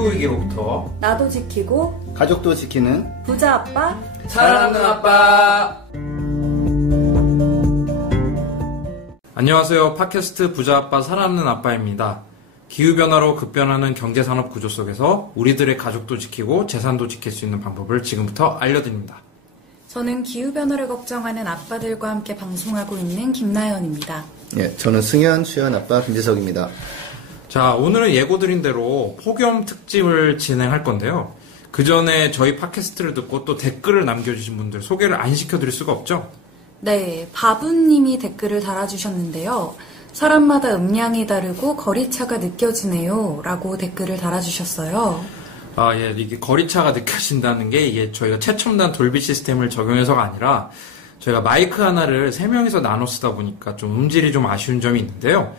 기후위기로부터 나도 지키고 가족도 지키는 부자 아빠 살아남는 아빠. 안녕하세요. 팟캐스트 부자 아빠 살아남는 아빠입니다. 기후변화로 급변하는 경제산업 구조 속에서 우리들의 가족도 지키고 재산도 지킬 수 있는 방법을 지금부터 알려드립니다. 저는 기후변화를 걱정하는 아빠들과 함께 방송하고 있는 김나연입니다. 예, 저는 승현, 수현 아빠 김재석입니다. 자, 오늘은 예고드린 대로 폭염 특집을 진행할 건데요. 그 전에 저희 팟캐스트를 듣고 또 댓글을 남겨주신 분들 소개를 안 시켜드릴 수가 없죠? 네, 바부님이 댓글을 달아주셨는데요. 사람마다 음량이 다르고 거리차가 느껴지네요. 라고 댓글을 달아주셨어요. 아, 예, 이게 거리차가 느껴진다는 게 이게 저희가 최첨단 돌비 시스템을 적용해서가 아니라 저희가 마이크 하나를 3명이서 나눠 쓰다 보니까 좀 음질이 좀 아쉬운 점이 있는데요.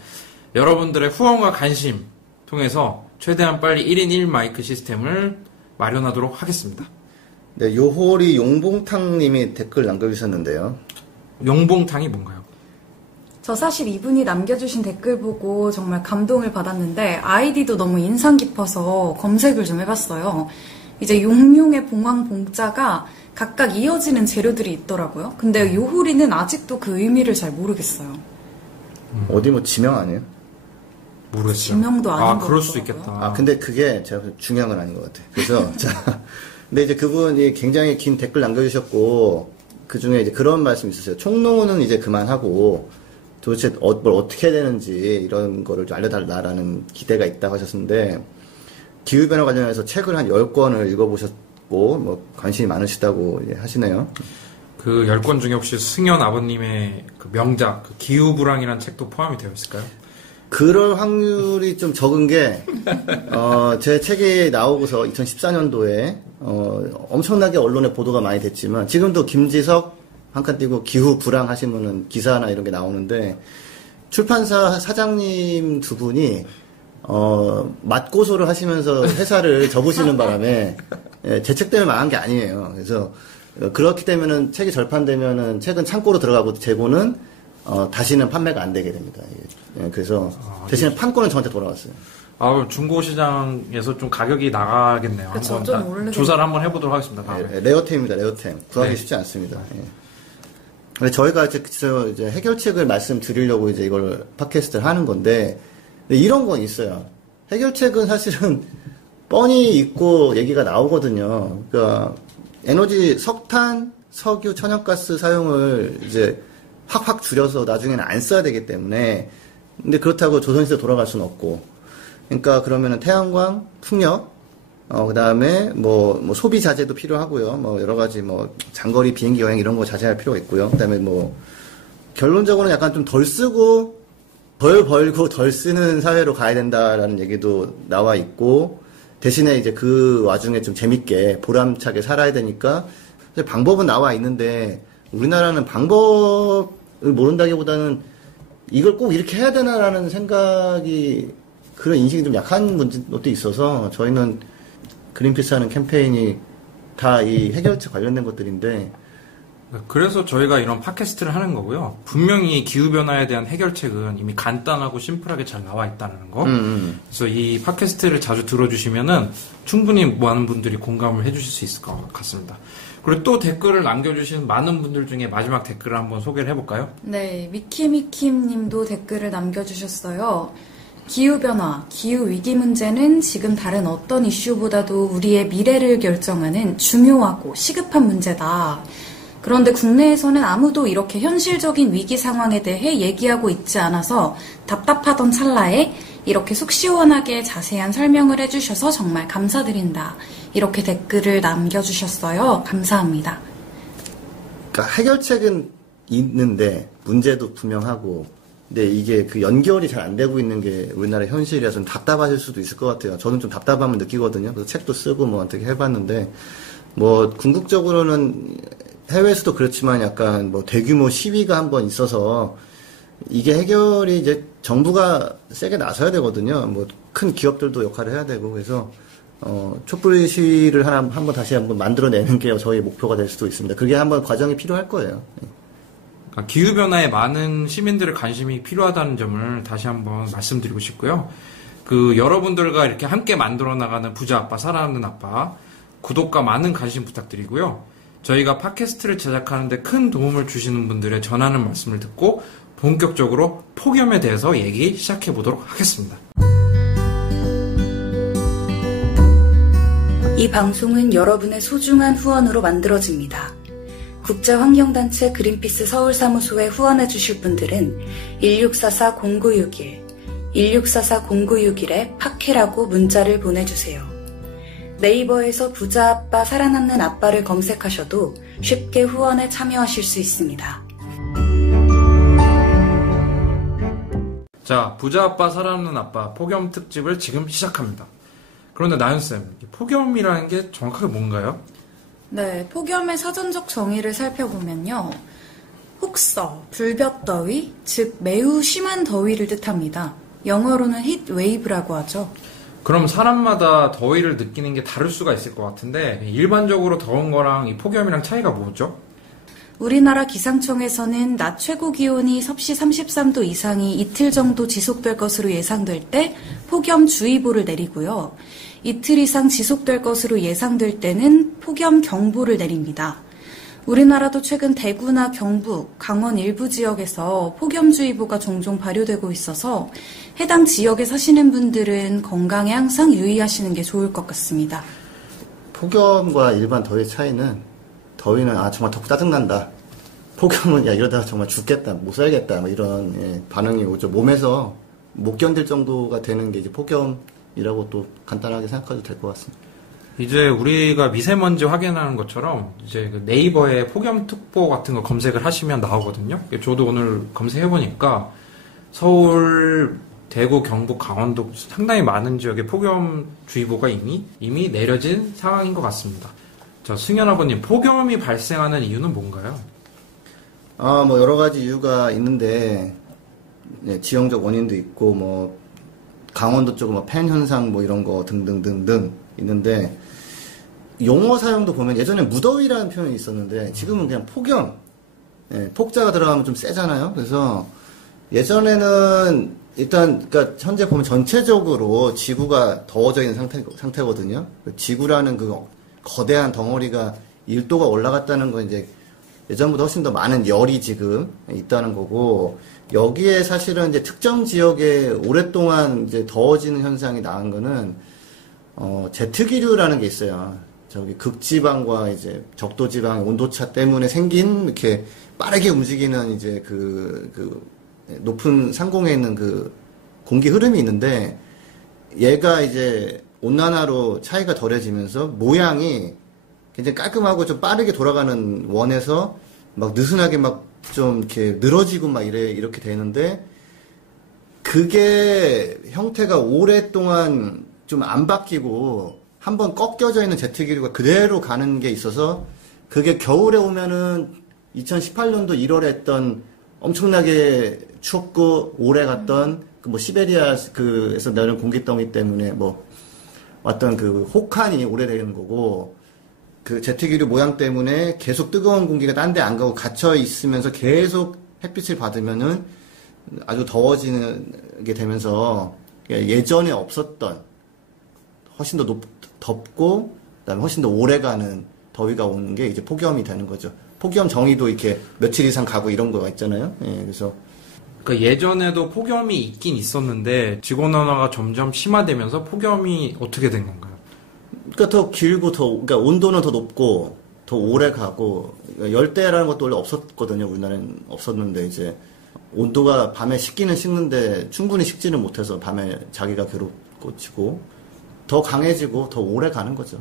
여러분들의 후원과 관심 통해서 최대한 빨리 1인 1 마이크 시스템을 마련하도록 하겠습니다. 네, 요호리 용봉탕님이 댓글 남겨주셨는데요. 용봉탕이 뭔가요? 저 사실 이분이 남겨주신 댓글 보고 정말 감동을 받았는데 아이디도 너무 인상 깊어서 검색을 좀 해봤어요. 이제 용용의 봉황 봉자가 각각 이어지는 재료들이 있더라고요. 근데 요호리는 아직도 그 의미를 잘 모르겠어요. 어디 뭐 지명 아니에요? 모르겠어요. 지명도 아닌 것 그럴 수도 같더라고요. 있겠다. 아, 근데 그게 제가 중요한 건 아닌 것 같아요. 그래서, 자, 근데 이제 그분이 굉장히 긴 댓글 남겨주셨고, 그 중에 이제 그런 말씀이 있었어요. 총농은 이제 그만하고, 도대체 뭘 어떻게 해야 되는지 이런 거를 좀 알려달라라는 기대가 있다고 하셨는데, 기후변화 관련해서 책을 한 10권을 읽어보셨고, 뭐, 관심이 많으시다고 하시네요. 그 10권 중에 혹시 승현 아버님의 그 명작, 그 기후불황이라는 책도 포함이 되어 있을까요? 그럴 확률이 좀 적은 게, 제 책이 나오고서 2014년도에, 엄청나게 언론에 보도가 많이 됐지만, 지금도 김지석 한 칸 띄고 기후 불황 하시면은 기사나 이런 게 나오는데, 출판사 사장님 두 분이, 맞고소를 하시면서 회사를 접으시는 바람에, 예, 제 책 때문에 망한 게 아니에요. 그래서, 그렇기 때문에는 책이 절판되면은 책은 창고로 들어가고 재고는, 다시는 판매가 안 되게 됩니다. 예, 그래서, 대신에 판권은 저한테 돌아왔어요. 아, 중고시장에서 좀 가격이 나가겠네요. 그쵸, 한번 좀 오르겠네요. 조사를 한번 해보도록 하겠습니다. 다음에. 예, 레어템입니다, 레어템. 구하기 네. 쉽지 않습니다. 예. 근데 저희가 이제 해결책을 말씀드리려고 이제 이걸 팟캐스트를 하는 건데, 근데 이런 건 있어요. 해결책은 사실은 뻔히 있고 얘기가 나오거든요. 그러니까 에너지 석탄, 석유, 천연가스 사용을 이제 확 줄여서 나중에는 안 써야 되기 때문에, 근데 그렇다고 조선시대 돌아갈 수는 없고, 그러니까 그러면은 태양광, 풍력, 그 다음에 뭐 소비 자제도 필요하고요. 뭐 여러 가지 뭐 장거리 비행기 여행 이런 거 자제할 필요가 있고요. 그 다음에 뭐 결론적으로는 약간 좀 덜 쓰고 덜 벌고 덜 쓰는 사회로 가야 된다라는 얘기도 나와 있고, 대신에 이제 그 와중에 좀 재밌게 보람차게 살아야 되니까 방법은 나와 있는데, 우리나라는 방법을 모른다기보다는 이걸 꼭 이렇게 해야 되나라는 생각이, 그런 인식이 좀 약한 것도 있어서, 저희는 그린피스 하는 캠페인이 다 이 해결책 관련된 것들인데, 그래서 저희가 이런 팟캐스트를 하는 거고요. 분명히 기후변화에 대한 해결책은 이미 간단하고 심플하게 잘 나와 있다는 거. 그래서 이 팟캐스트를 자주 들어주시면은 충분히 많은 분들이 공감을 해주실 수 있을 것 같습니다. 그리고 또 댓글을 남겨주신 많은 분들 중에 마지막 댓글을 한번 소개를 해볼까요? 네, 미키미킴 님도 댓글을 남겨주셨어요. 기후변화, 기후위기 문제는 지금 다른 어떤 이슈보다도 우리의 미래를 결정하는 중요하고 시급한 문제다. 그런데 국내에서는 아무도 이렇게 현실적인 위기 상황에 대해 얘기하고 있지 않아서 답답하던 찰나에 이렇게 속 시원하게 자세한 설명을 해주셔서 정말 감사드린다. 이렇게 댓글을 남겨주셨어요. 감사합니다. 그러니까 해결책은 있는데 문제도 분명하고, 근데 이게 그 연결이 잘 안 되고 있는 게 우리나라 현실이라서 좀 답답하실 수도 있을 것 같아요. 저는 좀 답답함을 느끼거든요. 그래서 책도 쓰고 뭐 어떻게 해봤는데, 뭐 궁극적으로는 해외에서도 그렇지만 약간 뭐 대규모 시위가 한번 있어서 이게 해결이 이제 정부가 세게 나서야 되거든요. 뭐 큰 기업들도 역할을 해야 되고, 그래서 촛불 시위를 한번 다시 한번 만들어내는 게 저희 목표가 될 수도 있습니다. 그게 한번 과정이 필요할 거예요. 그러니까 기후변화에 많은 시민들의 관심이 필요하다는 점을 다시 한번 말씀드리고 싶고요. 여러분들과 이렇게 함께 만들어 나가는 부자 아빠, 사랑하는 아빠, 구독과 많은 관심 부탁드리고요. 저희가 팟캐스트를 제작하는데 큰 도움을 주시는 분들의 전하는 말씀을 듣고 본격적으로 폭염에 대해서 얘기 시작해 보도록 하겠습니다. 이 방송은 여러분의 소중한 후원으로 만들어집니다. 국제환경단체 그린피스 서울사무소에 후원해주실 분들은 1644-0961, 1644-0961에 팟캐라고 문자를 보내주세요. 네이버에서 부자아빠 살아남는 아빠를 검색하셔도 쉽게 후원에 참여하실 수 있습니다. 자, 부자아빠 살아남는 아빠 폭염 특집을 지금 시작합니다. 그런데 나연쌤, 폭염이라는 게 정확하게 뭔가요? 네, 폭염의 사전적 정의를 살펴보면요. 혹서, 불볕더위, 즉 매우 심한 더위를 뜻합니다. 영어로는 히트 웨이브라고 하죠. 그럼 사람마다 더위를 느끼는 게 다를 수가 있을 것 같은데 일반적으로 더운 거랑 이 폭염이랑 차이가 뭐죠? 우리나라 기상청에서는 낮 최고 기온이 섭씨 33도 이상이 이틀 정도 지속될 것으로 예상될 때 폭염주의보를 내리고요. 이틀 이상 지속될 것으로 예상될 때는 폭염경보를 내립니다. 우리나라도 최근 대구나 경북, 강원 일부 지역에서 폭염주의보가 종종 발효되고 있어서 해당 지역에 사시는 분들은 건강에 항상 유의하시는 게 좋을 것 같습니다. 폭염과 일반 더위의 차이는 더위는 정말 덥고 짜증난다. 폭염은 이러다가 정말 죽겠다, 못 살겠다 이런 반응이 오죠. 몸에서 못 견딜 정도가 되는 게 이제 폭염이라고 또 간단하게 생각해도 될 것 같습니다. 이제 우리가 미세먼지 확인하는 것처럼 이제 네이버에 폭염특보 같은 거 검색을 하시면 나오거든요. 저도 오늘 검색해보니까 서울, 대구, 경북, 강원도 상당히 많은 지역에 폭염주의보가 이미 내려진 상황인 것 같습니다. 자, 승현 아버님, 폭염이 발생하는 이유는 뭔가요? 여러 가지 이유가 있는데, 지형적 원인도 있고, 강원도 쪽은 팬 현상 이런 거 등등등등 있는데, 용어 사용도 보면 예전에 무더위라는 표현이 있었는데, 지금은 그냥 폭염, 폭자가 들어가면 좀 세잖아요. 그래서 예전에는 일단, 그러니까 현재 보면 전체적으로 지구가 더워져 있는 상태거든요. 지구라는 그 거대한 덩어리가 1도가 올라갔다는 건 이제 예전보다 훨씬 더 많은 열이 지금 있다는 거고, 여기에 사실은 이제 특정 지역에 오랫동안 이제 더워지는 현상이 나은 거는, 제트기류라는 게 있어요. 저기 극지방과 이제 적도지방의 온도차 때문에 생긴 이렇게 빠르게 움직이는 이제 높은 상공에 있는 그 공기 흐름이 있는데, 얘가 이제 온난화로 차이가 덜해지면서 모양이 굉장히 깔끔하고 좀 빠르게 돌아가는 원에서 막 느슨하게 막 좀 이렇게 늘어지고 막 이렇게 되는데, 그게 형태가 오랫동안 좀 안 바뀌고 한번 꺾여져 있는 제트기류가 그대로 가는 게 있어서, 그게 겨울에 오면은 2018년도 1월에 했던 엄청나게 춥고 오래 갔던 시베리아에서 내는 공기덩이 때문에 왔던 그 혹한이 오래되는 거고, 그 제트기류 모양 때문에 계속 뜨거운 공기가 딴 데 안 가고 갇혀 있으면서 계속 햇빛을 받으면은 아주 더워지게 되면서 예전에 없었던 훨씬 더 덥고 그다음에 훨씬 더 오래가는 더위가 오는 게 이제 폭염이 되는 거죠. 폭염 정의도 이렇게 며칠 이상 가고 이런 거가 있잖아요. 그래서 그러니까 예전에도 폭염이 있긴 있었는데 지구온난화가 점점 심화되면서 폭염이 어떻게 된 건가요? 그러니까 더 길고 그러니까 온도는 더 높고 더 오래 가고, 열대라는 것도 원래 없었거든요. 우리나라는 없었는데 이제 온도가 밤에 식기는 식는데 충분히 식지는 못해서 밤에 자기가 괴롭고 치고 더 강해지고 더 오래 가는 거죠.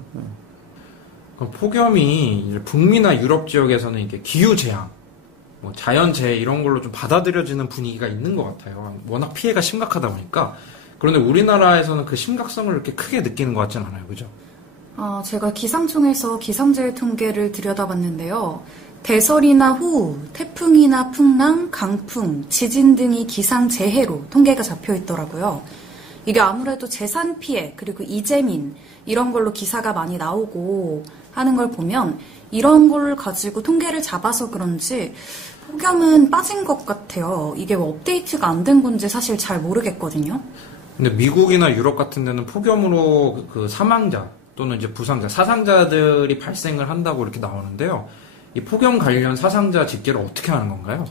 그럼 폭염이 북미나 유럽 지역에서는 이게 기후 재앙, 자연재해 이런 걸로 좀 받아들여지는 분위기가 있는 것 같아요. 워낙 피해가 심각하다 보니까. 그런데 우리나라에서는 그 심각성을 이렇게 크게 느끼는 것 같지는 않아요. 그죠? 제가 기상청에서 기상재해 통계를 들여다봤는데요. 대설이나 호우, 태풍이나 풍랑, 강풍, 지진 등이 기상재해로 통계가 잡혀 있더라고요. 이게 아무래도 재산 피해, 그리고 이재민, 이런 걸로 기사가 많이 나오고 하는 걸 보면 이런 걸 가지고 통계를 잡아서 그런지 폭염은 빠진 것 같아요. 이게 업데이트가 안 된 건지 사실 잘 모르겠거든요. 근데 미국이나 유럽 같은 데는 폭염으로 그 사망자 또는 이제 부상자, 사상자들이 발생을 한다고 이렇게 나오는데요. 이 폭염 관련 사상자 집계를 어떻게 하는 건가요?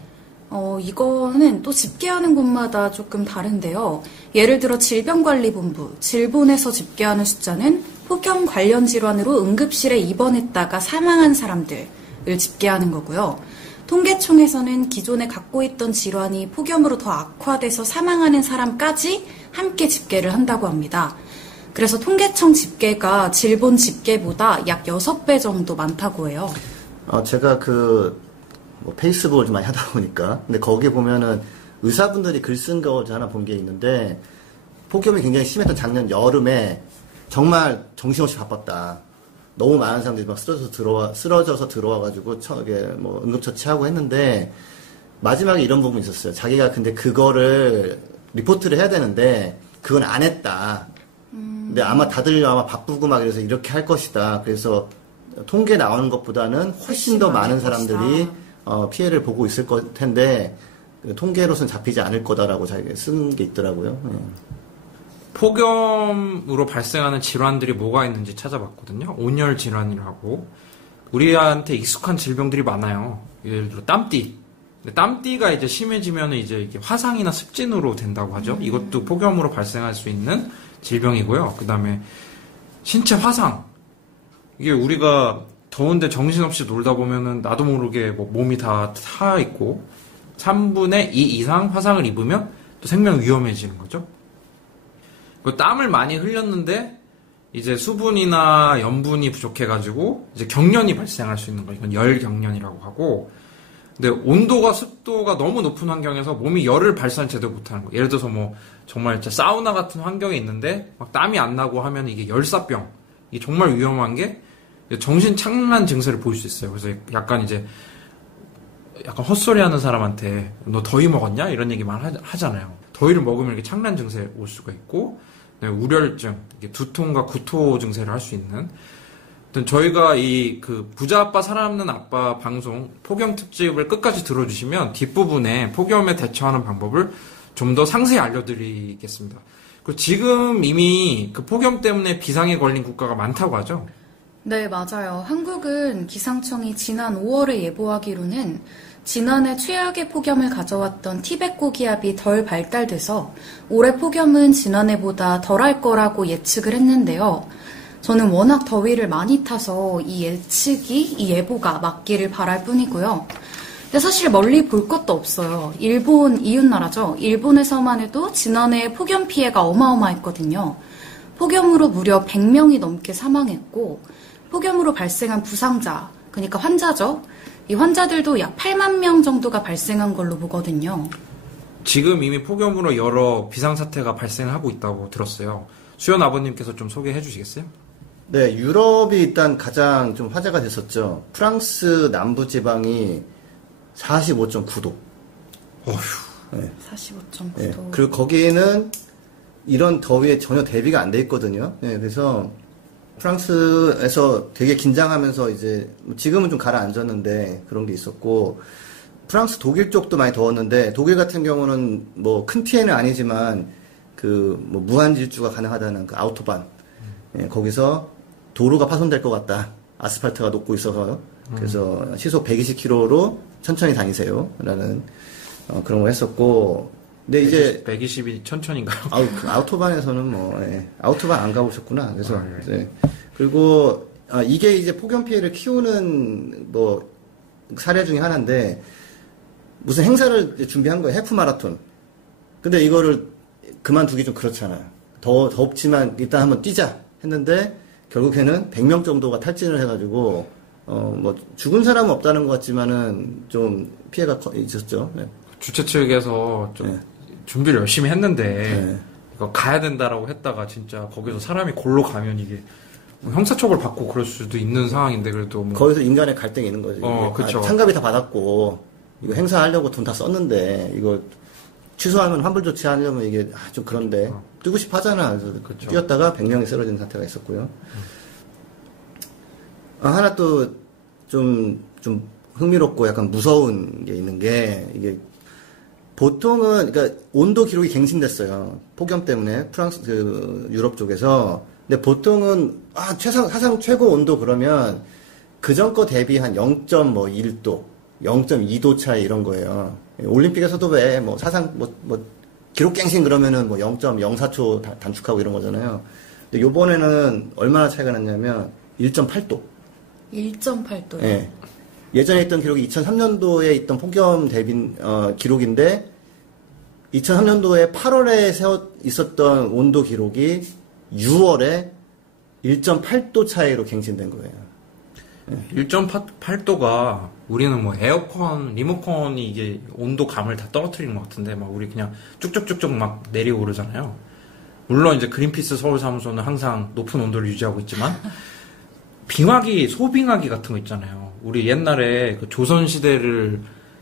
이거는 또 집계하는 곳마다 조금 다른데요. 예를 들어 질병관리본부, 질본에서 집계하는 숫자는 폭염 관련 질환으로 응급실에 입원했다가 사망한 사람들을 집계하는 거고요. 통계청에서는 기존에 갖고 있던 질환이 폭염으로 더 악화돼서 사망하는 사람까지 함께 집계를 한다고 합니다. 그래서 통계청 집계가 질본 집계보다 약 6배 정도 많다고 해요. 제가 페이스북을 좀 많이 하다 보니까, 근데 거기 보면은 의사분들이 글 쓴 거 하나 본 게 있는데, 폭염이 굉장히 심했던 작년 여름에 정말 정신없이 바빴다. 너무 많은 사람들이 막 쓰러져서 들어와가지고, 응급처치하고 했는데, 마지막에 이런 부분이 있었어요. 자기가 근데 그거를 리포트를 해야 되는데, 그건 안 했다. 근데 아마 다들 바쁘고 막 이래서 이렇게 할 것이다. 그래서 통계 나오는 것보다는 훨씬 더 많은 사람들이 피해를 보고 있을 텐데, 통계로서는 잡히지 않을 거다라고 자기가 쓴 게 있더라고요. 네. 폭염으로 발생하는 질환들이 뭐가 있는지 찾아봤거든요. 온열 질환이라고. 우리한테 익숙한 질병들이 많아요. 예를 들어 땀띠. 땀띠가 이제 심해지면 이제 이게 화상이나 습진으로 된다고 하죠. 이것도 폭염으로 발생할 수 있는 질병이고요. 그 다음에 신체 화상. 이게 우리가 더운데 정신없이 놀다 보면은 나도 모르게 몸이 다 타 있고 3분의 2 이상 화상을 입으면 또 생명 위험해지는 거죠. 그 땀을 많이 흘렸는데 이제 수분이나 염분이 부족해가지고 이제 경련이 발생할 수 있는 거. 이건 열경련이라고 하고. 근데 온도가 습도가 너무 높은 환경에서 몸이 열을 발산 제대로 못하는 거. 예를 들어서 정말 진짜 사우나 같은 환경에 있는데 막 땀이 안 나고 하면 이게 열사병. 이게 정말 위험한 게 정신 착란 증세를 보일 수 있어요. 그래서 약간 헛소리 하는 사람한테 너 더위 먹었냐? 이런 얘기만 하잖아요. 더위를 먹으면 이렇게 착란 증세 올 수가 있고, 우렬증, 두통과 구토 증세를 할 수 있는. 저희가 부자 아빠 살아남는 아빠 방송 폭염 특집을 끝까지 들어주시면 뒷부분에 폭염에 대처하는 방법을 좀 더 상세히 알려드리겠습니다. 그리고 지금 이미 그 폭염 때문에 비상에 걸린 국가가 많다고 하죠? 네, 맞아요. 한국은 기상청이 지난 5월에 예보하기로는 지난해 최악의 폭염을 가져왔던 티벳 고기압이 덜 발달돼서 올해 폭염은 지난해보다 덜할 거라고 예측을 했는데요. 저는 워낙 더위를 많이 타서 이 예보가 맞기를 바랄 뿐이고요. 근데 사실 멀리 볼 것도 없어요. 일본 이웃나라죠. 일본에서만 해도 지난해 폭염 피해가 어마어마했거든요. 폭염으로 무려 100명이 넘게 사망했고, 폭염으로 발생한 부상자, 그러니까 환자죠. 이 환자들도 약 8만 명 정도가 발생한 걸로 보거든요. 지금 이미 폭염으로 여러 비상사태가 발생하고 있다고 들었어요. 수연 아버님께서 좀 소개해 주시겠어요? 네, 유럽이 일단 가장 좀 화제가 됐었죠. 프랑스 남부지방이 45.9도. 어휴. 네. 45.9도. 네. 그리고 거기에는 이런 더위에 전혀 대비가 안 돼 있거든요. 네, 그래서 프랑스에서 되게 긴장하면서 이제 지금은 좀 가라앉았는데 그런 게 있었고, 프랑스 독일 쪽도 많이 더웠는데 독일 같은 경우는 큰 피해는 아니지만 무한 질주가 가능하다는 그 아우토반, 거기서 도로가 파손될 것 같다. 아스팔트가 녹고 있어서. 그래서 시속 120km로 천천히 다니세요라는 그런 걸 했었고. 근데 이제 120이 천천인가요? 아우토반에서는 아우토반 안 가보셨구나. 그래서 네. 그리고 이게 이제 폭염 피해를 키우는 사례 중에 하나인데, 무슨 행사를 준비한 거예요. 해프 마라톤. 근데 이거를 그만두기 좀 그렇잖아요. 덥지만 일단 한번 뛰자 했는데 결국에는 100명 정도가 탈진을 해가지고 죽은 사람은 없다는 것 같지만은 좀 피해가 있었죠. 네. 주최 측에서 좀 준비를 열심히 했는데 이거 가야 된다라고 했다가 진짜 거기서 사람이 골로 가면 이게 형사처벌 받고 그럴 수도 있는 상황인데, 그래도 거기서 인간의 갈등이 있는 거지. 그쵸. 상급이 다 받았고 이거 행사하려고 돈 다 썼는데 이거 취소하면 환불 조치하려면 이게 좀 그런데 뛰고 싶어 하잖아. 그래서 그쵸. 뛰었다가 100명이 쓰러진 사태가 있었고요. 하나 또 좀 흥미롭고 약간 무서운 게 있는 게, 이게 보통은 그러니까 온도 기록이 갱신됐어요. 폭염 때문에 프랑스 유럽 쪽에서. 근데 보통은 사상 최고 온도 그러면 그전 거 대비 한 0.1도, 0.2도 차이 이런 거예요. 올림픽에서도 왜 사상 기록 갱신 그러면은 0.04초 단축하고 이런 거잖아요. 근데 요번에는 얼마나 차이가 났냐면 1.8도. 1.8도요? 예. 예전에 있던 기록이 2003년도에 있던 폭염 대비 기록인데 2003년도에 8월에 있었던 온도 기록이 6월에 1.8도 차이로 갱신된 거예요. 1.8도가 우리는 에어컨, 리모컨이 이게 온도감을 다 떨어뜨리는 것 같은데 우리 그냥 쭉쭉쭉쭉 막 내려오르잖아요. 물론 이제 그린피스 서울사무소는 항상 높은 온도를 유지하고 있지만 빙하기, 소빙하기 같은 거 있잖아요. 우리 옛날에 그 조선시대를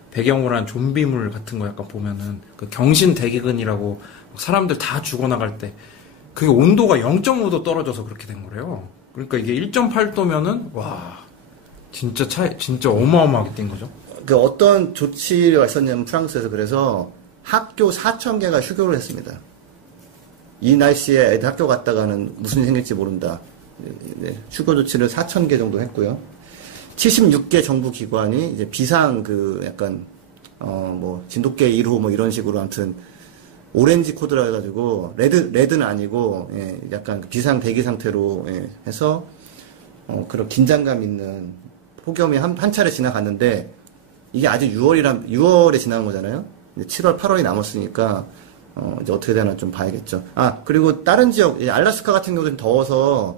배경으로 한 좀비물 같은 거 약간 보면은 그 경신대기근이라고 사람들 다 죽어나갈 때 그게 온도가 0.5도 떨어져서 그렇게 된 거래요. 그러니까 이게 1.8도면은 와 진짜 어마어마하게 뛴 거죠. 그 어떤 조치가 있었냐면 프랑스에서 그래서 학교 4,000개가 휴교를 했습니다. 이 날씨에 애들 학교 갔다가는 무슨 일이 생길지 모른다. 네, 휴교 조치를 4,000개 정도 했고요. 76개 정부 기관이 이제 비상 약간 진돗개 1호 이런 식으로 아무튼 오렌지 코드라 해가지고 레드는 아니고 약간 비상 대기 상태로 해서 그런 긴장감 있는 폭염이 한 차례 지나갔는데 이게 아직 6월에 지나간 거잖아요. 이제 7월, 8월이 남았으니까 이제 어떻게 되나 좀 봐야겠죠. 그리고 다른 지역 알래스카 같은 경우는 더워서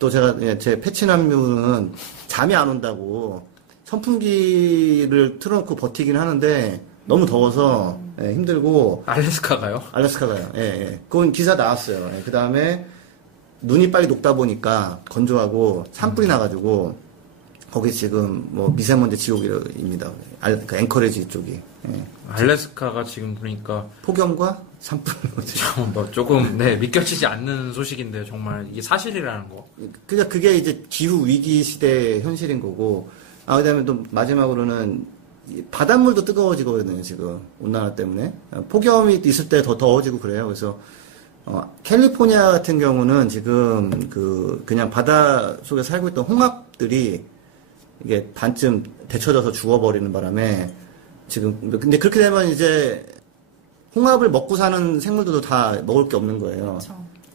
또 제가 제 패치남유는 잠이 안 온다고 선풍기를 틀어놓고 버티긴 하는데 너무 더워서 힘들고. 알래스카가요? 알래스카가요. 예. 그건 기사 나왔어요. 그 다음에 눈이 빨리 녹다 보니까 건조하고 산불이 나가지고 거기 지금 미세먼지 지옥입니다. 그 앵커리지 쪽이. 예. 알래스카가 지금 그러니까 폭염과 산불. 조금 믿겨지지 않는 소식인데요. 정말 이게 사실이라는 거. 그러니까 그게 이제 기후 위기 시대의 현실인 거고. 그다음에 또 마지막으로는 바닷물도 뜨거워지거든요. 지금 온난화 때문에 폭염이 있을 때 더 더워지고 그래요. 그래서 캘리포니아 같은 경우는 지금 그냥 바다 속에 살고 있던 홍합들이 이게 반쯤 데쳐져서 죽어버리는 바람에 지금 근데 그렇게 되면 이제 홍합을 먹고 사는 생물들도 다 먹을 게 없는 거예요.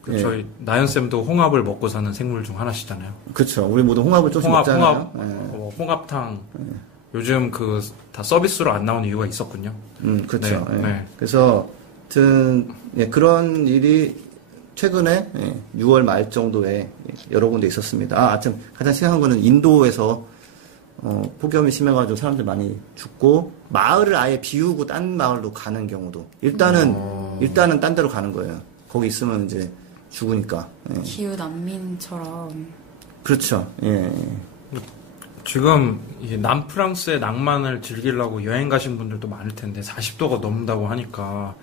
그렇죠. 저희 나연쌤도 홍합을 먹고 사는 생물 중 하나시잖아요. 그렇죠. 우리 모두 홍합을 조금씩 먹잖아요. 홍합탕. 요즘 다 서비스로 안 나오는 이유가 있었군요. 그렇죠. 네. 그래서 하여튼 그런 일이 최근에 6월 말 정도에 여러 군데 있었습니다. 아참 가장 심각한 거는 인도에서 폭염이 심해가지고 사람들 많이 죽고 마을을 아예 비우고 딴 마을로 가는 경우도 일단은 딴 데로 가는 거예요. 거기 있으면 이제 죽으니까. 기후 난민처럼. 그렇죠. 예. 지금 이제 남프랑스의 낭만을 즐기려고 여행 가신 분들도 많을 텐데 40도가 넘는다고 하니까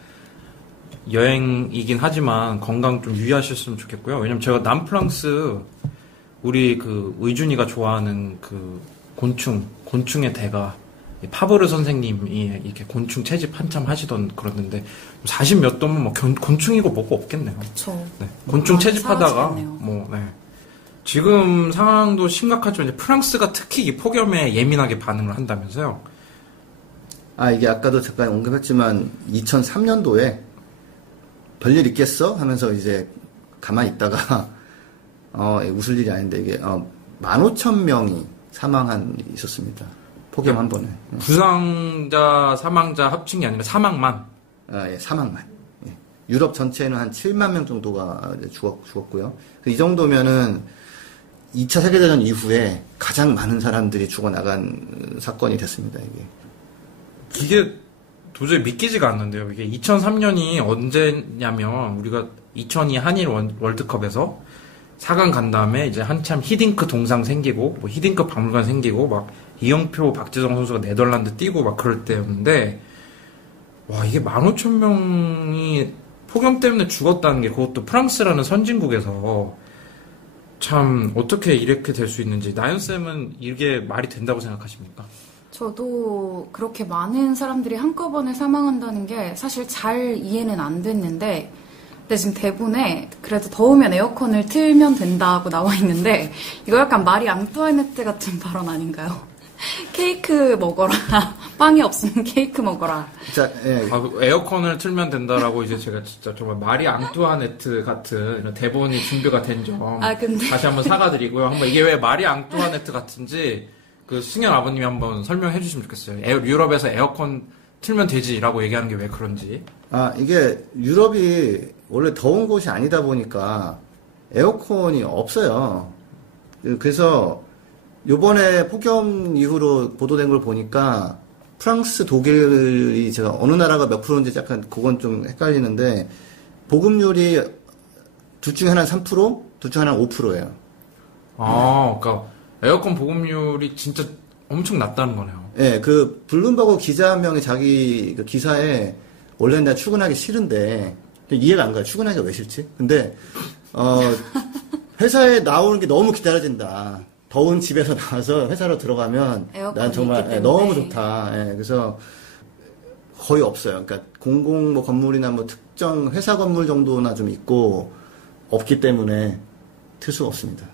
여행이긴 하지만 건강 좀 유의하셨으면 좋겠고요. 왜냐면 제가 남프랑스 우리 의준이가 좋아하는 곤충의 대가 파브르 선생님이 이렇게 곤충 채집 한참 하시던 그러는데 40 몇 도면 곤충이고 뭐고 없겠네요. 그렇죠. 네. 곤충 채집하다가 지금 상황도 심각하지만 이제 프랑스가 특히 이 폭염에 예민하게 반응을 한다면서요? 이게 아까도 잠깐 언급했지만 2003년도에 별일 있겠어? 하면서 이제 가만히 있다가 웃을 일이 아닌데 이게 15,000명이 사망한 일이 있었습니다. 폭염 한 번에. 부상자, 사망자 합친 게 아니라 사망만? 사망만. 예. 유럽 전체에는 한 7만 명 정도가 죽었고요. 이 정도면은 2차 세계대전 이후에 가장 많은 사람들이 죽어나간 사건이 됐습니다, 이게 도저히 믿기지가 않는데요. 이게 2003년이 언제냐면 우리가 2002 한일 월드컵에서 4강 간 다음에 이제 한참 히딩크 동상 생기고 히딩크 박물관 생기고 이영표, 박지성 선수가 네덜란드 뛰고 그럴 때였는데 와 이게 15,000명이 폭염 때문에 죽었다는 게 그것도 프랑스라는 선진국에서 참 어떻게 이렇게 될 수 있는지 나연쌤은 이게 말이 된다고 생각하십니까? 저도 그렇게 많은 사람들이 한꺼번에 사망한다는 게 사실 잘 이해는 안 됐는데, 근데 지금 대본에 그래도 더우면 에어컨을 틀면 된다고 나와 있는데, 이거 약간 마리 앙뚜아네트 같은 발언 아닌가요? 케이크 먹어라. 빵이 없으면 케이크 먹어라. 자, 예. 에어컨을 틀면 된다라고 이제 제가 진짜 정말 마리 앙뚜아네트 같은 이런 대본이 준비가 된 점 근데 다시 한번 사과드리고요. 한번 이게 왜 마리 앙뚜아네트 같은지 그 승현 아버님이 한번 설명해 주시면 좋겠어요. 유럽에서 에어컨 틀면 되지라고 얘기하는 게 왜 그런지. 이게 유럽이 원래 더운 곳이 아니다 보니까 에어컨이 없어요. 그래서 요번에 폭염 이후로 보도된 걸 보니까 프랑스, 독일이 제가 어느 나라가 몇 프로인지 약간 그건 좀 헷갈리는데 보급률이 둘 중에 하나는 3%, 둘 중에 하나는 5%예요. 그러니까 에어컨 보급률이 진짜 엄청 낮다는 거네요. 네, 그 블룸버그 기자 한 명이 자기 그 기사에 원래는 나 출근하기 싫은데 이해가 안 가요. 출근하기가 왜 싫지? 근데 회사에 나오는 게 너무 기다려진다. 더운 집에서 나와서 회사로 들어가면 난 정말 너무 좋다. 그래서 거의 없어요. 그러니까 공공 뭐 건물이나 뭐 특정 회사 건물 정도나 좀 있고 없기 때문에 틀 수가 없습니다.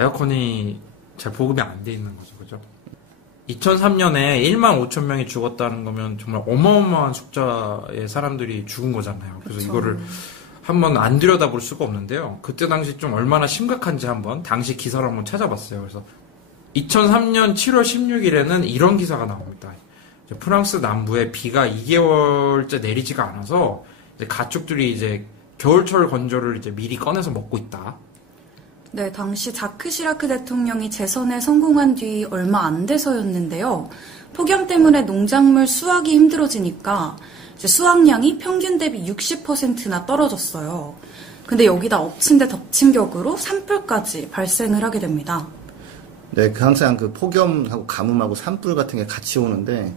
에어컨이 잘 보급이 안 돼 있는 거죠, 그죠? 2003년에 1만 5천 명이 죽었다는 거면 정말 어마어마한 숫자의 사람들이 죽은 거잖아요. 그래서 그쵸. 이거를 한번 안 들여다볼 수가 없는데요. 그때 당시 좀 얼마나 심각한지 한번 당시 기사를 한번 찾아봤어요. 그래서 2003년 7월 16일에는 이런 기사가 나옵니다. 프랑스 남부에 비가 2개월째 내리지가 않아서 이제 가축들이 이제 겨울철 건조를 이제 미리 꺼내서 먹고 있다. 네, 당시 자크 시라크 대통령이 재선에 성공한 뒤 얼마 안 돼서였는데요. 폭염 때문에 농작물 수확이 힘들어지니까 이제 수확량이 평균 대비 60%나 떨어졌어요. 근데 여기다 엎친 데 덮친 격으로 산불까지 발생을 하게 됩니다. 네, 항상 그 폭염하고 가뭄하고 산불 같은 게 같이 오는데,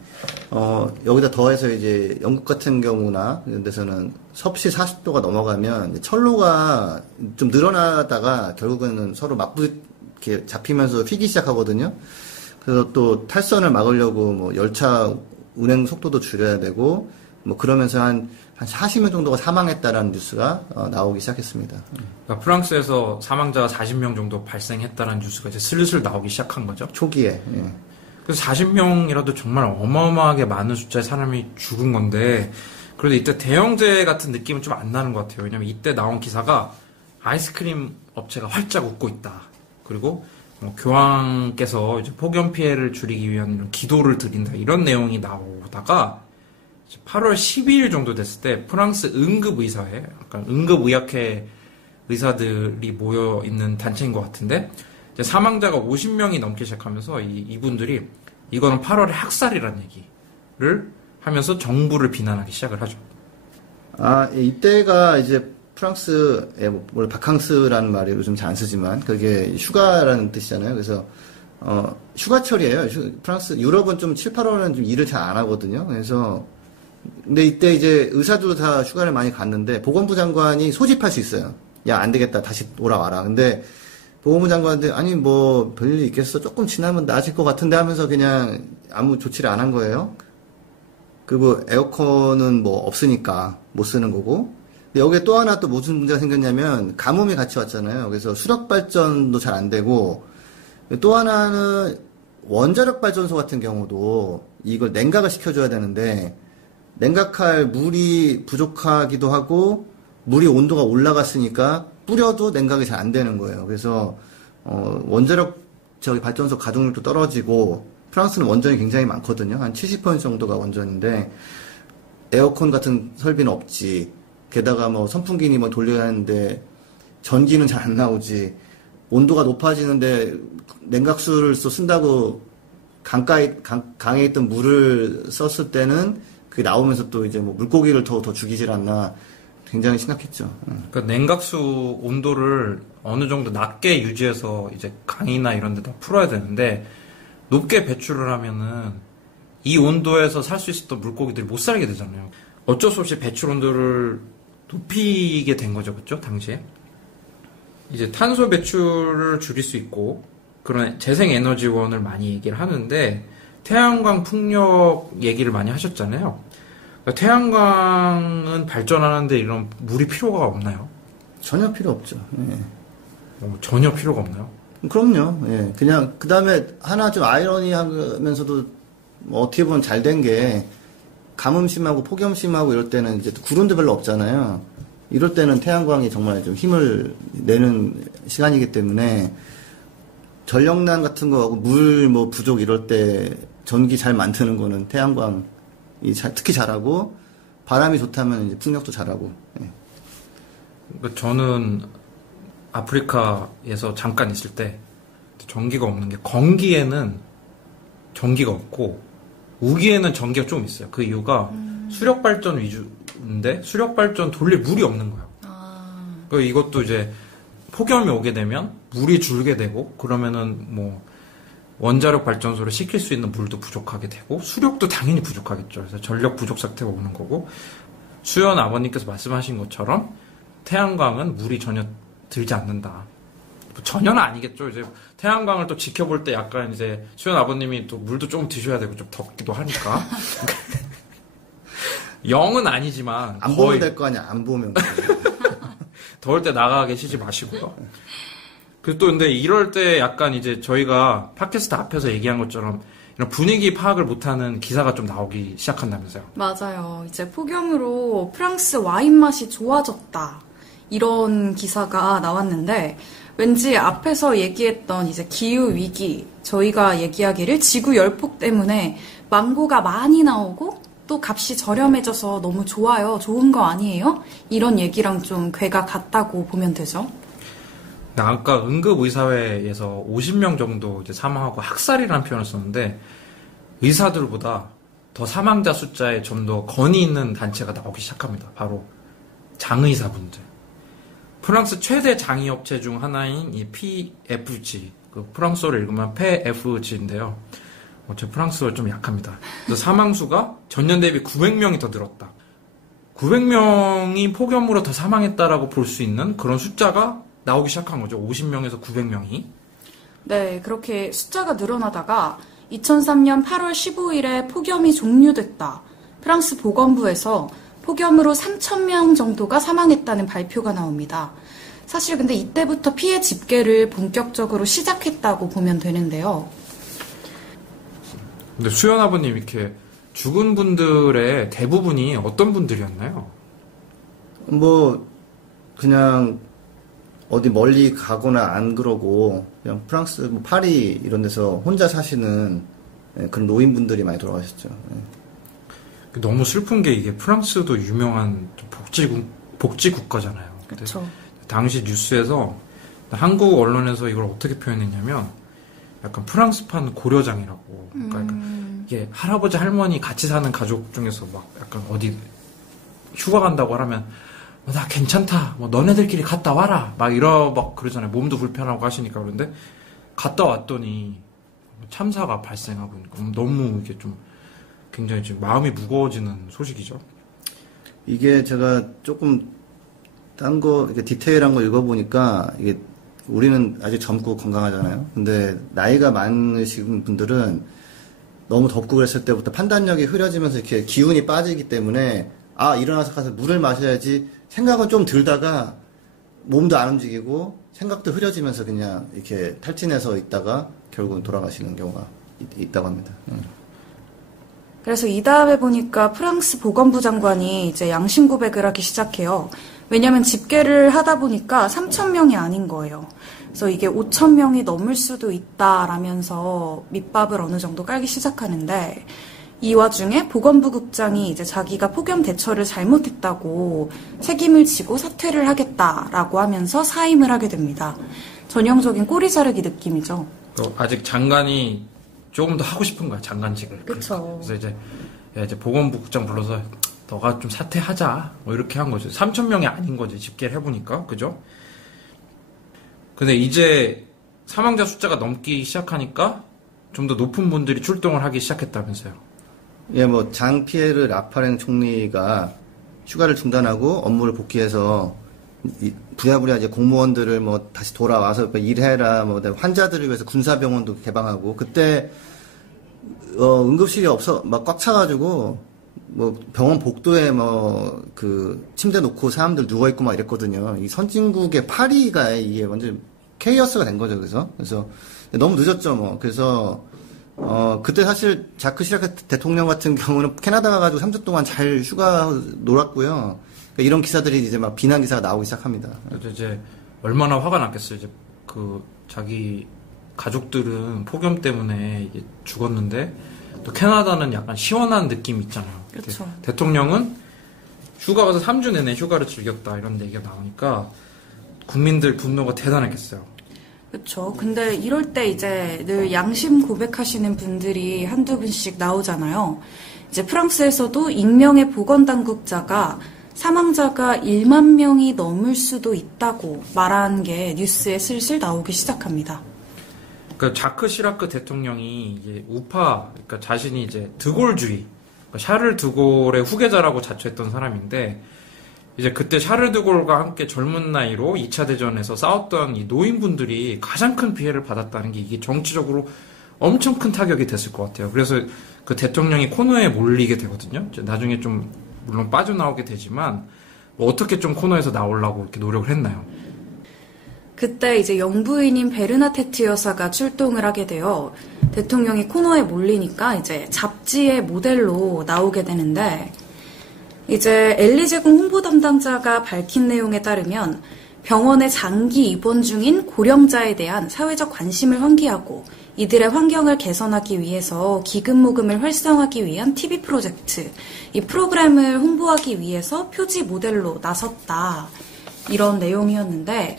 여기다 더해서 이제 영국 같은 경우나 이런 데서는 섭씨 40도가 넘어가면 철로가 좀 늘어나다가 결국에는 서로 이렇게 잡히면서 휘기 시작하거든요. 그래서 또 탈선을 막으려고 뭐 열차 운행 속도도 줄여야 되고, 뭐 그러면서 한 40명 정도가 사망했다라는 뉴스가 나오기 시작했습니다. 그러니까 프랑스에서 사망자가 40명 정도 발생했다는 뉴스가 이제 슬슬 나오기 시작한 거죠. 초기에. 예. 그래서 40명이라도 정말 어마어마하게 많은 숫자의 사람이 죽은 건데, 그래도 이때 대형재 같은 느낌은 좀 안 나는 것 같아요. 왜냐면 이때 나온 기사가 아이스크림 업체가 활짝 웃고 있다. 그리고 교황께서 이제 폭염 피해를 줄이기 위한 이런 기도를 드린다. 이런 내용이 나오다가 8월 12일 정도 됐을 때 프랑스 응급의사회, 약간 응급의학회 의사들이 모여 있는 단체인 것 같은데, 이제 사망자가 50명이 넘기 시작하면서 이분들이 이거는 8월의 학살이라는 얘기를 하면서 정부를 비난하기 시작을 하죠. 이때가 이제 프랑스에 원래 바캉스라는 말이 요즘 잘 안 쓰지만 그게 휴가라는 뜻이잖아요. 그래서 휴가철이에요. 프랑스 유럽은 좀 7, 8월은 좀 일을 잘 안 하거든요. 그래서 근데 이때 이제 의사들도 다 휴가를 많이 갔는데 보건부 장관이 소집할 수 있어요. 야, 안 되겠다. 다시 돌아와라. 근데 보건부 장관한테 아니 뭐 별일 있겠어. 조금 지나면 나아질 것 같은데 하면서 그냥 아무 조치를 안 한 거예요. 그리고 에어컨은 뭐 없으니까 못 쓰는 거고. 근데 여기에 또 하나 또 무슨 문제가 생겼냐면 가뭄이 같이 왔잖아요. 그래서 수력 발전도 잘 안 되고 또 하나는 원자력 발전소 같은 경우도 이걸 냉각을 시켜줘야 되는데 냉각할 물이 부족하기도 하고 물이 온도가 올라갔으니까 뿌려도 냉각이 잘 안 되는 거예요. 그래서 원자력 발전소 가동률도 떨어지고 프랑스는 원전이 굉장히 많거든요. 한 70% 정도가 원전인데 에어컨 같은 설비는 없지. 게다가 뭐 선풍기니 뭐 돌려야 하는데 전기는 잘 안 나오지. 온도가 높아지는데 냉각수를 또 쓴다고 강에 있던 물을 썼을 때는 그게 나오면서 또 이제 뭐 물고기를 더 죽이질 않나. 굉장히 심각했죠. 그러니까 냉각수 온도를 어느 정도 낮게 유지해서 이제 강이나 이런 데다 풀어야 되는데 높게 배출을 하면은 이 온도에서 살 수 있었던 물고기들이 못 살게 되잖아요. 어쩔 수 없이 배출 온도를 높이게 된 거죠, 그렇죠? 당시에. 이제 탄소 배출을 줄일 수 있고 그런 재생 에너지원을 많이 얘기를 하는데 태양광 풍력 얘기를 많이 하셨잖아요. 그러니까 태양광은 발전하는데 이런 물이 필요가 없나요? 전혀 필요 없죠. 예. 전혀 필요가 없나요? 그럼요. 예. 그냥 그 다음에 하나 좀 아이러니하면서도 뭐 어떻게 보면 잘 된 게 가뭄 심하고 폭염 심하고 이럴 때는 이제 구름도 별로 없잖아요. 이럴 때는 태양광이 정말 좀 힘을 내는 시간이기 때문에 전력난 같은 거하고 물 뭐 부족 이럴 때 전기 잘 만드는 거는 태양광이 특히 잘하고 바람이 좋다면 이제 풍력도 잘하고. 예. 그러니까 저는 아프리카에서 잠깐 있을 때 전기가 없는 게 건기에는 전기가 없고 우기에는 전기가 좀 있어요. 그 이유가 수력발전 위주인데 수력발전 돌릴 물이 없는 거예요. 그러니까 이것도 이제 폭염이 오게 되면 물이 줄게 되고 그러면은 뭐 원자력 발전소를 시킬 수 있는 물도 부족하게 되고 수력도 당연히 부족하겠죠. 그래서 전력 부족 사태가 오는 거고 수연 아버님께서 말씀하신 것처럼 태양광은 물이 전혀 들지 않는다. 전혀는 아니겠죠. 이제 태양광을 또 지켜볼 때 약간 이제 수연 아버님이 또 물도 좀 드셔야 되고 좀 덥기도 하니까. 0은 아니지만 안 보면 될 거 아니야. 안 보면. 더울 때 나가 계시지 마시고요. 그리고 또 근데 이럴 때 약간 이제 저희가 팟캐스트 앞에서 얘기한 것처럼 이런 분위기 파악을 못하는 기사가 좀 나오기 시작한다면서요. 맞아요. 이제 폭염으로 프랑스 와인 맛이 좋아졌다. 이런 기사가 나왔는데 왠지 앞에서 얘기했던 이제 기후 위기, 저희가 얘기하기를 지구 열폭 때문에 망고가 많이 나오고 또 값이 저렴해져서 너무 좋아요. 좋은 거 아니에요? 이런 얘기랑 좀 궤가 같다고 보면 되죠. 나 아까 응급의사회에서 50명 정도 이제 사망하고 학살이라는 표현을 썼는데 의사들보다 더 사망자 숫자에 좀 더 권위 있는 단체가 나오기 시작합니다. 바로 장의사분들. 프랑스 최대 장의업체 중 하나인 이 PFG, 그 프랑스어를 읽으면 PFG인데요. 제 프랑스어가 좀 약합니다. 그래서 사망수가 전년 대비 900명이 더 늘었다. 900명이 폭염으로 더 사망했다라고 볼 수 있는 그런 숫자가 나오기 시작한 거죠. 50명에서 900명이. 네, 그렇게 숫자가 늘어나다가 2003년 8월 15일에 폭염이 종료됐다. 프랑스 보건부에서 폭염으로 3,000명 정도가 사망했다는 발표가 나옵니다. 사실 근데 이때부터 피해 집계를 본격적으로 시작했다고 보면 되는데요. 근데 수연 아버님 이렇게 죽은 분들의 대부분이 어떤 분들이었나요? 뭐 그냥 어디 멀리 가거나 안 그러고 그냥 프랑스 뭐 파리 이런 데서 혼자 사시는 그런 노인분들이 많이 돌아가셨죠. 너무 슬픈 게 이게 프랑스도 유명한 복지 국가잖아요. 그렇죠. 당시 뉴스에서 한국 언론에서 이걸 어떻게 표현했냐면 약간 프랑스판 고려장이라고. 그러니까 이게 할아버지 할머니 같이 사는 가족 중에서 막 약간 어디 휴가 간다고 하면 나 괜찮다. 뭐 너네들끼리 갔다 와라. 막 그러잖아요. 몸도 불편하고 하시니까. 그런데 갔다 왔더니 참사가 발생하고 너무 이게 좀 굉장히 지금 마음이 무거워지는 소식이죠. 이게 제가 조금 딴 거, 이렇게 디테일한 거 읽어보니까 이게 우리는 아직 젊고 건강하잖아요. 근데 나이가 많으신 분들은 너무 덥고 그랬을 때부터 판단력이 흐려지면서 이렇게 기운이 빠지기 때문에 일어나서 가서 물을 마셔야지 생각은 좀 들다가 몸도 안 움직이고 생각도 흐려지면서 그냥 이렇게 탈진해서 있다가 결국은 돌아가시는 경우가 있다고 합니다. 그래서 이 다음에 보니까 프랑스 보건부 장관이 이제 양심 고백을 하기 시작해요. 왜냐면 집계를 하다 보니까 3,000명이 아닌 거예요. 그래서 이게 5,000명이 넘을 수도 있다라면서 밑밥을 어느 정도 깔기 시작하는데 이 와중에 보건부 국장이 이제 자기가 폭염 대처를 잘못했다고 책임을 지고 사퇴를 하겠다라고 하면서 사임을 하게 됩니다. 전형적인 꼬리 자르기 느낌이죠. 아직 장관이 조금 더 하고 싶은 거야, 장관직을. 그렇죠. 그래서 이제 보건부 국장 불러서 너가 좀 사퇴하자. 뭐 이렇게 한 거죠. 3,000명이 아닌 거지, 집계를 해보니까. 그죠? 근데 이제 사망자 숫자가 넘기 시작하니까 좀 더 높은 분들이 출동을 하기 시작했다면서요. 예, 뭐 장 피에르 라파렌 총리가 휴가를 중단하고 업무를 복귀해서 부랴부랴 이제 공무원들을 뭐 다시 돌아와서 일해라, 뭐 환자들을 위해서 군사병원도 개방하고 그때 응급실이 막 꽉 차가지고, 뭐, 병원 복도에 침대 놓고 사람들 누워있고 막 이랬거든요. 이 선진국의 파리가 이게 완전 케이어스가 된 거죠, 그래서 너무 늦었죠, 뭐. 그래서, 그때 사실 자크 시라크 대통령 같은 경우는 캐나다 가가지고 3주 동안 잘 휴가 놀았고요. 그러니까 이런 기사들이 이제 막 비난 기사가 나오기 시작합니다. 그래서 이제 얼마나 화가 났겠어요. 이제 자기 가족들은 폭염 때문에 이게 죽었는데 또 캐나다는 약간 시원한 느낌 있잖아요. 그렇죠. 대통령은 휴가 가서 3주 내내 휴가를 즐겼다 이런 얘기가 나오니까 국민들 분노가 대단했겠어요. 그렇죠. 근데 이럴 때 이제 늘 양심 고백하시는 분들이 한두 분씩 나오잖아요. 이제 프랑스에서도 익명의 보건당국자가 사망자가 1만 명이 넘을 수도 있다고 말한 게 뉴스에 슬슬 나오기 시작합니다. 그러니까 자크 시라크 대통령이 이제 우파, 그러니까 자신이 이제 드골주의, 그러니까 샤를 드골의 후계자라고 자처했던 사람인데, 이제 그때 샤를 드골과 함께 젊은 나이로 2차 대전에서 싸웠던 이 노인분들이 가장 큰 피해를 받았다는 게 이게 정치적으로 엄청 큰 타격이 됐을 것 같아요. 그래서 그 대통령이 코너에 몰리게 되거든요. 이제 나중에 좀 물론 빠져나오게 되지만 뭐 어떻게 좀 코너에서 나오려고 이렇게 노력을 했나요? 그때 이제 영부인인 베르나테트 여사가 출동을 하게 돼요. 대통령이 코너에 몰리니까 이제 잡지의 모델로 나오게 되는데, 이제 엘리제궁 홍보 담당자가 밝힌 내용에 따르면 병원에 장기 입원 중인 고령자에 대한 사회적 관심을 환기하고 이들의 환경을 개선하기 위해서 기금 모금을 활성화하기 위한 TV 프로젝트, 이 프로그램을 홍보하기 위해서 표지 모델로 나섰다. 이런 내용이었는데,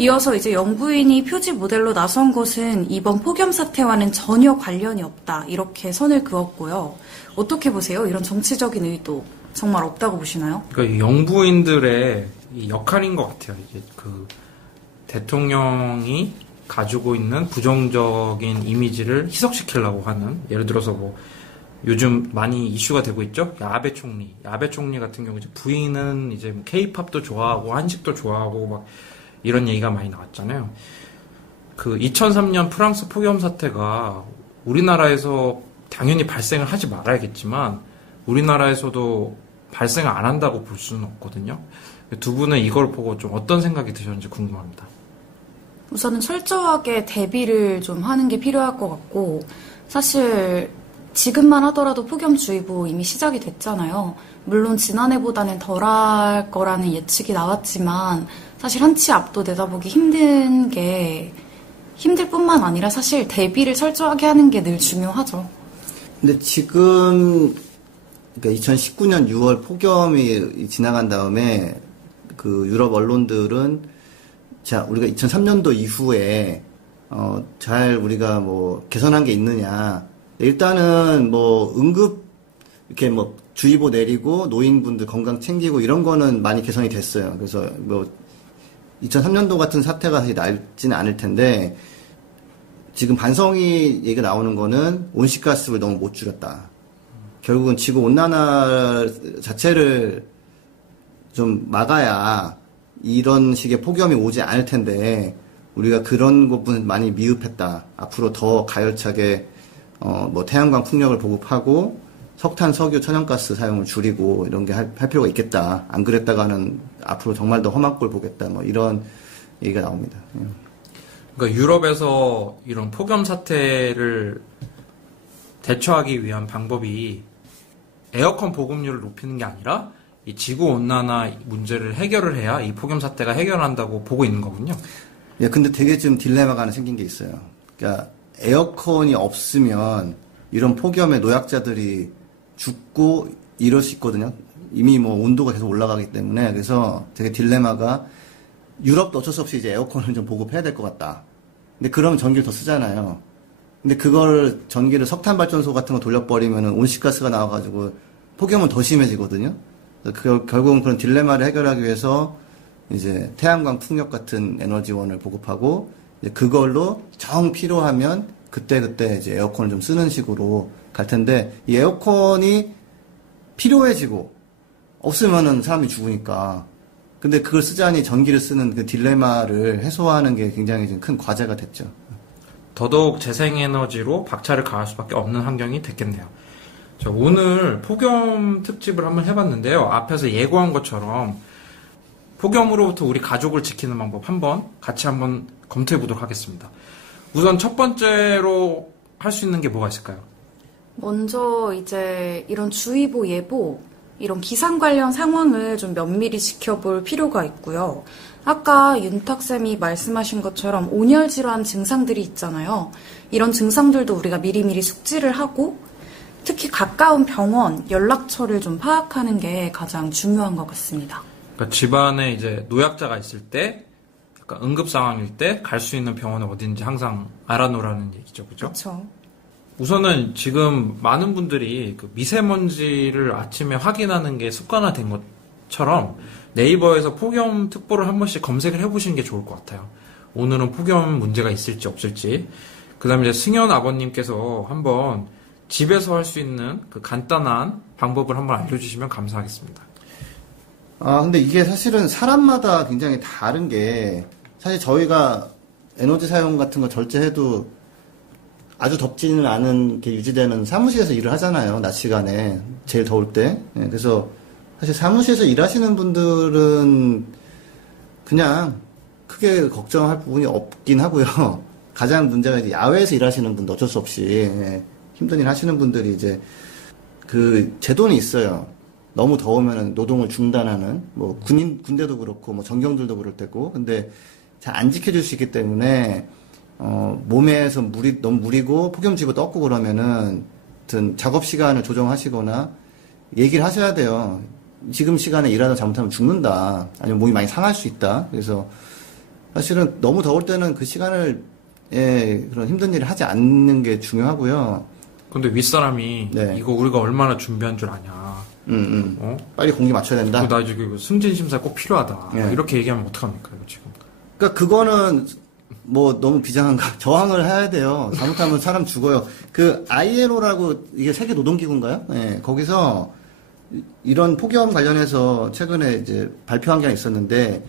이어서 이제 영부인이 표지 모델로 나선 것은 이번 폭염 사태와는 전혀 관련이 없다. 이렇게 선을 그었고요. 어떻게 보세요? 이런 정치적인 의도 정말 없다고 보시나요? 그러니까 영부인들의 이 역할인 것 같아요. 이게 대통령이 가지고 있는 부정적인 이미지를 희석시키려고 하는, 예를 들어서 뭐 요즘 많이 이슈가 되고 있죠. 아베 총리 같은 경우 이제 부인은 이제 K-팝도 좋아하고 한식도 좋아하고 막 이런 얘기가 많이 나왔잖아요. 2003년 프랑스 폭염 사태가 우리나라에서 당연히 발생을 하지 말아야겠지만 우리나라에서도 발생을 안 한다고 볼 수는 없거든요. 두 분은 이걸 보고 좀 어떤 생각이 드셨는지 궁금합니다. 우선은 철저하게 대비를 좀 하는 게 필요할 것 같고, 사실 지금만 하더라도 폭염주의보 이미 시작이 됐잖아요. 물론 지난해보다는 덜할 거라는 예측이 나왔지만 사실 한치 앞도 내다보기 힘들 뿐만 아니라 사실 대비를 철저하게 하는 게 늘 중요하죠. 근데 지금 그러니까 2019년 6월 폭염이 지나간 다음에 유럽 언론들은 우리가 2003년도 이후에 잘 우리가 뭐 개선한 게 있느냐. 일단은 뭐 응급 이렇게 뭐 주의보 내리고 노인분들 건강 챙기고 이런 거는 많이 개선이 됐어요. 그래서 뭐 2003년도 같은 사태가 사실 날지는 않을 텐데, 지금 반성이 얘기가 나오는 거는 온실가스를 너무 못 줄였다. 결국은 지구 온난화 자체를 좀 막아야 이런 식의 폭염이 오지 않을 텐데, 우리가 그런 부분 많이 미흡했다. 앞으로 더 가열차게 뭐 태양광 풍력을 보급하고 석탄, 석유, 천연가스 사용을 줄이고 이런 게 할 필요가 있겠다. 안 그랬다가는 앞으로 정말 더 험한 꼴 보겠다. 뭐 이런 얘기가 나옵니다. 그러니까 유럽에서 이런 폭염 사태를 대처하기 위한 방법이 에어컨 보급률을 높이는 게 아니라 이 지구 온난화 문제를 해결을 해야 이 폭염 사태가 해결한다고 보고 있는 거군요. 예, 근데 되게 좀 딜레마가 하나 생긴 게 있어요. 그러니까 에어컨이 없으면 이런 폭염에 노약자들이 죽고 이럴 수 있거든요. 이미 뭐 온도가 계속 올라가기 때문에. 그래서 되게 딜레마가, 유럽도 어쩔 수 없이 이제 에어컨을 좀 보급해야 될 것 같다. 근데 그러면 전기를 더 쓰잖아요. 근데 그걸 전기를 석탄 발전소 같은 거 돌려버리면은 온실가스가 나와가지고 폭염은 더 심해지거든요. 결국은 그런 딜레마를 해결하기 위해서 이제 태양광 풍력 같은 에너지원을 보급하고, 이제 그걸로 정 필요하면 그때 이제 에어컨을 좀 쓰는 식으로 갈 텐데, 이 에어컨이 필요해지고 없으면은 사람이 죽으니까. 근데 그걸 쓰자니 전기를 쓰는 그 딜레마를 해소하는 게 굉장히 좀 큰 과제가 됐죠. 더더욱 재생에너지로 박차를 가할 수밖에 없는 환경이 됐겠네요. 자, 오늘 폭염 특집을 한번 해봤는데요. 앞에서 예고한 것처럼 폭염으로부터 우리 가족을 지키는 방법 같이 한번 검토해 보도록 하겠습니다. 우선 첫 번째로 할 수 있는 게 뭐가 있을까요? 먼저 이제 이런 주의보, 예보, 이런 기상 관련 상황을 좀 면밀히 지켜볼 필요가 있고요. 아까 윤탁쌤이 말씀하신 것처럼 온열 질환 증상들이 있잖아요. 이런 증상들도 우리가 미리미리 숙지를 하고 특히 가까운 병원, 연락처를 좀 파악하는 게 가장 중요한 것 같습니다. 그러니까 집안에 이제 노약자가 있을 때, 약간 응급 상황일 때 갈 수 있는 병원이 어딘지 항상 알아놓으라는 얘기죠, 그죠? 그렇죠. 우선은 지금 많은 분들이 그 미세먼지를 아침에 확인하는 게 습관화된 것처럼 네이버에서 폭염 특보를 한 번씩 검색을 해보시는 게 좋을 것 같아요. 오늘은 폭염 문제가 있을지 없을지. 그 다음에 이제 승현 아버님께서 한번 집에서 할 수 있는 그 간단한 방법을 한번 알려주시면 감사하겠습니다. 근데 이게 사실은 사람마다 굉장히 다른 게, 사실 저희가 에너지 사용 같은 거 절제해도 아주 덥지는 않은 게 유지되는 사무실에서 일을 하잖아요. 낮 시간에. 제일 더울 때. 그래서 사실 사무실에서 일하시는 분들은 그냥 크게 걱정할 부분이 없긴 하고요. 가장 문제가 이제 야외에서 일하시는 분들 어쩔 수 없이 힘든 일 하시는 분들이 이제 그 제도는 있어요. 너무 더우면 노동을 중단하는, 뭐 군대도 그렇고 뭐 전경들도 그럴 때고. 근데 잘 안 지켜줄 수 있기 때문에 몸에서 너무 무리고 폭염주의보 떴고 그러면은 하여튼 작업 시간을 조정하시거나 얘기를 하셔야 돼요. 지금 시간에 일하다 잘못하면 죽는다. 아니면 몸이 많이 상할 수 있다. 그래서 사실은 너무 더울 때는 그 시간을 그런 힘든 일을 하지 않는 게 중요하고요. 근데 윗사람이 네. 이거 우리가 얼마나 준비한 줄 아냐. 빨리 공기 맞춰야 된다. 나 지금 승진심사 꼭 필요하다. 네. 이렇게 얘기하면 어떡합니까, 이거 지금. 그러니까 그거는 뭐 너무 비장한가? 저항을 해야 돼요. 잘못하면 사람 죽어요. 그 ILO라고 이게 세계 노동기구인가요? 네, 거기서 이런 폭염 관련해서 최근에 이제 발표한 게 있었는데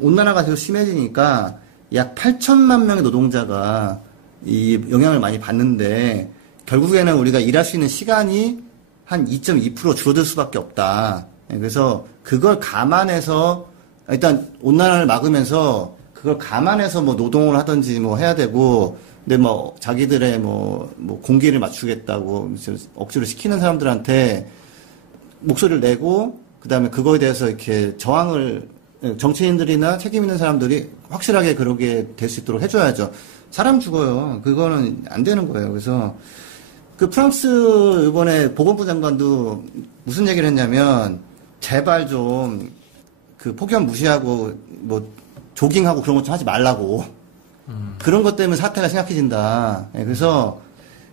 온난화가 계속 심해지니까 약 8천만 명의 노동자가 이 영향을 많이 받는데 결국에는 우리가 일할 수 있는 시간이 한 2.2% 줄어들 수밖에 없다. 그래서 그걸 감안해서 일단 온난화를 막으면서 그걸 감안해서 뭐 노동을 하든지 뭐 해야 되고, 근데 뭐 자기들의 뭐 공기를 맞추겠다고 억지로 시키는 사람들한테 목소리를 내고, 그 다음에 그거에 대해서 이렇게 저항을 정치인들이나 책임 있는 사람들이 확실하게 그러게 될 수 있도록 해줘야죠. 사람 죽어요. 그거는 안 되는 거예요. 그래서 그 프랑스 이번에 보건부 장관도 무슨 얘기를 했냐면 제발 좀 그 폭염 무시하고 뭐 조깅하고 그런 것 좀 하지 말라고. 그런 것 때문에 사태가 심각해진다. 그래서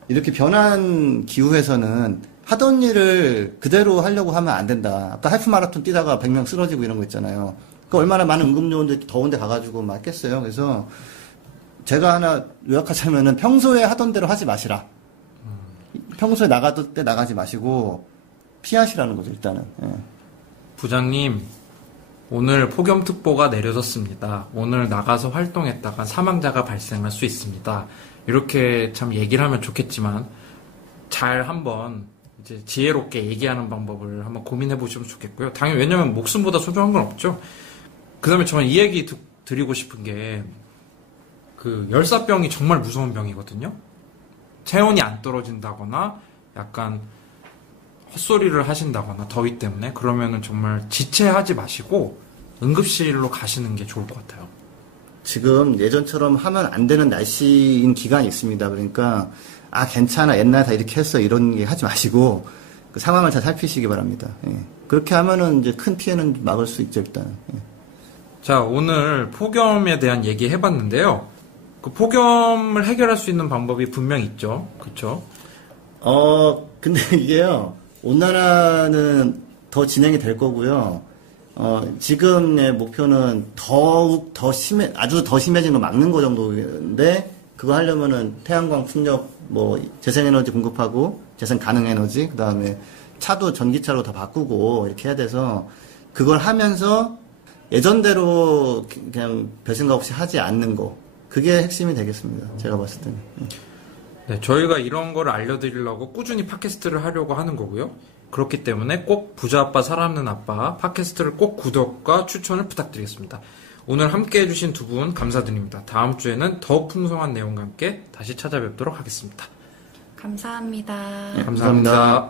이렇게 변한 기후에서는 하던 일을 그대로 하려고 하면 안 된다. 아까 하이프 마라톤 뛰다가 100명 쓰러지고 이런 거 있잖아요. 그 얼마나 많은 응급요원들이 더운데 가가지고 막 했겠어요. 그래서 제가 하나 요약하자면은 평소에 하던 대로 하지 마시라. 평소에 나가던 때 나가지 마시고 피하시라는 거죠, 일단은. 예. 부장님, 오늘 폭염특보가 내려졌습니다. 오늘 나가서 활동했다가 사망자가 발생할 수 있습니다. 이렇게 참 얘기를 하면 좋겠지만 잘 한번 이제 지혜롭게 얘기하는 방법을 한번 고민해 보시면 좋겠고요. 당연히 왜냐면 목숨보다 소중한 건 없죠. 그 다음에 저는 이 얘기 드리고 싶은 게 그 열사병이 정말 무서운 병이거든요. 체온이 안 떨어진다거나 약간 헛소리를 하신다거나 더위 때문에 그러면은 정말 지체하지 마시고 응급실로 가시는 게 좋을 것 같아요. 지금 예전처럼 하면 안 되는 날씨인 기간이 있습니다. 그러니까 괜찮아 옛날 다 이렇게 했어 이런 얘기 하지 마시고 그 상황을 잘 살피시기 바랍니다. 예. 그렇게 하면은 이제 큰 피해는 막을 수 있죠 일단은. 예. 자, 오늘 폭염에 대한 얘기 해봤는데요. 그 폭염을 해결할 수 있는 방법이 분명히 있죠. 그렇죠? 근데 이게요. 온난화는 더 진행이 될 거고요. 지금의 목표는 더욱 아주 더 심해지는 거 막는 거 정도인데, 그거 하려면은 태양광 풍력, 재생에너지 공급하고, 재생 가능 에너지, 그 다음에 차도 전기차로 다 바꾸고, 이렇게 해야 돼서, 그걸 하면서 예전대로 그냥 별 생각 없이 하지 않는 거. 그게 핵심이 되겠습니다. 제가 봤을 때는. 네, 저희가 이런 거를 알려드리려고 꾸준히 팟캐스트를 하려고 하는 거고요. 그렇기 때문에 꼭 부자 아빠 살아남는 아빠 팟캐스트를 꼭 구독과 추천을 부탁드리겠습니다. 오늘 함께 해주신 두 분 감사드립니다. 다음 주에는 더욱 풍성한 내용과 함께 다시 찾아뵙도록 하겠습니다. 감사합니다. 네, 감사합니다.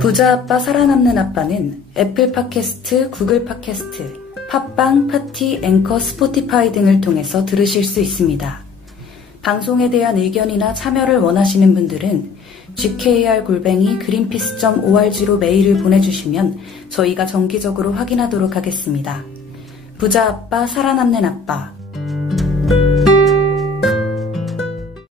부자 아빠 살아남는 아빠는 애플 팟캐스트, 구글 팟캐스트, 팟빵, 파티, 앵커, 스포티파이 등을 통해서 들으실 수 있습니다. 방송에 대한 의견이나 참여를 원하시는 분들은 gkr@greenpeace.org로 메일을 보내주시면 저희가 정기적으로 확인하도록 하겠습니다. 부자 아빠 살아남는 아빠